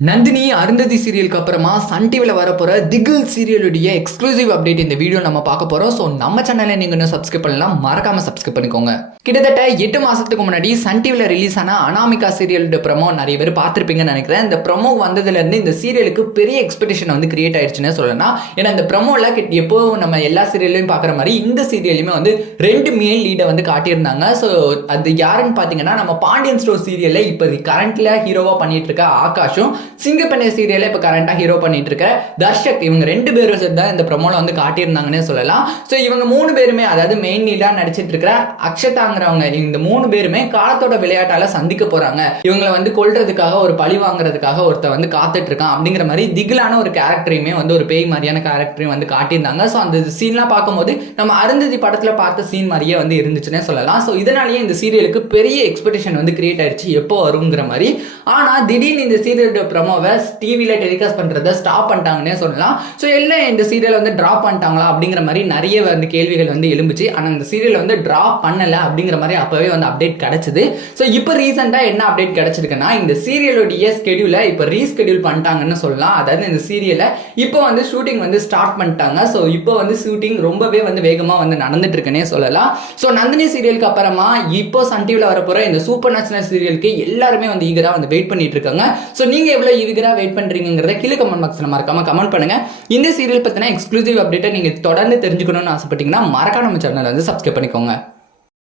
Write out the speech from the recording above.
நந்தினி அருந்ததி சீரியலுக்கு அப்புறமா சன் டிவியில் வரப்போகிற திகில் சீரியலுடைய எக்ஸ்க்ளூசிவ் அப்டேட் இந்த வீடியோ நம்ம பார்க்க போகிறோம் ஸோ நம்ம சேனலை நீங்கள் இன்னும் சப்ஸ்கிரைப் பண்ணலாம் மறக்காமல் சப்ஸ்கிரைப் பண்ணிக்கோங்க. கிட்டத்தட்ட எட்டு மாதத்துக்கு முன்னாடி சன் டிவியில் ரிலீஸ் ஆன அனாமிகா சீரியலோட ப்ரமோ நிறைய பேர் பார்த்துருப்பீங்கன்னு நினைக்கிறேன். இந்த ப்ரமோ வந்ததுலேருந்து இந்த சீரியலுக்கு பெரிய எக்ஸ்பெக்டேஷன் வந்து கிரியேட் ஆயிடுச்சுன்னு சொல்லலாம் ஏன்னா இந்த ப்ரமோவில் எப்போ நம்ம எல்லா சீரியல்லையும் பார்க்குற மாதிரி இந்த சீரியலுமே வந்து ரெண்டு மேல் லீடை வந்து காட்டியிருந்தாங்க. ஸோ அது யாருன்னு பார்த்தீங்கன்னா நம்ம பாண்டியன் ஸ்டோர் சீரியலில் இப்போ கரண்ட்ல ஹீரோவாக பண்ணிட்டு இருக்க ஆகாஷும் சிங்கப்பெண்ணை சீரியலில் இப்போ கரண்டாக ஹீரோ பண்ணிட்டு இருக்க தர்ஷக். இவங்க ரெண்டு பேரும் சேர்ந்து தான் இந்த ப்ரமோல வந்து காட்டியிருந்தாங்கன்னே சொல்லலாம். ஸோ இவங்க மூணு பேருமே அதாவது மெயின் லீடாக நடிச்சிட்டு இருக்கிற அக்ஷதாங்கிறவங்க இந்த மூணு பேருமே காலத்தோட விளையாட்டால சந்திக்க போறாங்க. இவங்களை வந்து கொல்றதுக்காக ஒரு பழி வாங்குறதுக்காக ஒருத்தர் வந்து காத்துட்டு இருக்கான் அப்படிங்கிற மாதிரி திகிலான ஒரு கேரக்டரையுமே வந்து ஒரு பேய் மாதிரியான கேரக்டரையும் வந்து காட்டியிருந்தாங்க. ஸோ அந்த சீன்லாம் பார்க்கும்போது நம்ம அருந்ததி படத்தில் பார்த்த சீன் மாதிரியே வந்து இருந்துச்சுன்னே சொல்லலாம். ஸோ இதனாலேயே இந்த சீரியலுக்கு பெரிய எக்ஸ்பெக்டேஷன் வந்து கிரியேட் ஆயிடுச்சு எப்போ வருங்கிற மாதிரி. ஆனால் திடீர்னு இந்த சீரியலோட ப்ரமோவை டிவியில் டெலிகாஸ்ட் பண்ணுறதை ஸ்டாப் பண்ணிட்டாங்கன்னே சொல்லலாம். ஸோ எல்லாம் இந்த சீரியலை வந்து ட்ராப் பண்ணிட்டாங்களா அப்படிங்கிற மாதிரி நிறைய வந்து கேள்விகள் வந்து எழும்புச்சு. ஆனால் இந்த சீரியலை வந்து ட்ராப் பண்ணலை அப்படிங்கிற மாதிரி அப்போவே வந்து அப்டேட் கிடச்சிது. ஸோ இப்போ ரீசெண்டாக என்ன அப்டேட் கிடச்சிருக்குன்னா இந்த சீரியலுடைய ஸ்கெடியூலை இப்போ ரீஸ்கெடியூல் பண்ணிட்டாங்கன்னு சொல்லலாம். அதாவது இந்த சீரியலை இப்போ வந்து ஷூட்டிங் வந்து ஸ்டார்ட் பண்ணிட்டாங்க. ஸோ இப்போ வந்து ஷூட்டிங் ரொம்பவே வந்து வேகமாக வந்து நடந்துட்டு இருக்குன்னே சொல்லலாம். ஸோ நந்தினி சீரியலுக்கு அப்புறமா இப்போ சன் டிவியில் வரப்போகிற இந்த சூப்பர் நேஷனல் சீரியலுக்கு எல்லாருமே வந்து ஈகராக வந்து வெயிட் பண்ணிட்டு இருக்காங்க ஸோ நீங்கள் எவ்வளோ ஈகராக வெயிட் பண்ணுறீங்கிறத கீழே கமெண்ட் பாக்ஸில் மறக்காம கமெண்ட் பண்ணுங்க. இந்த சீரியல் பற்றின எக்ஸ்க்ளூசிவ் அப்டேட்டை நீங்கள் தொடர்ந்து தெரிஞ்சுக்கணும்னு ஆசைப்பட்டீங்கன்னா மறக்காம நம்ம சேனலை வந்து சப்ஸ்கிரைப் பண்ணிக்கோங்க.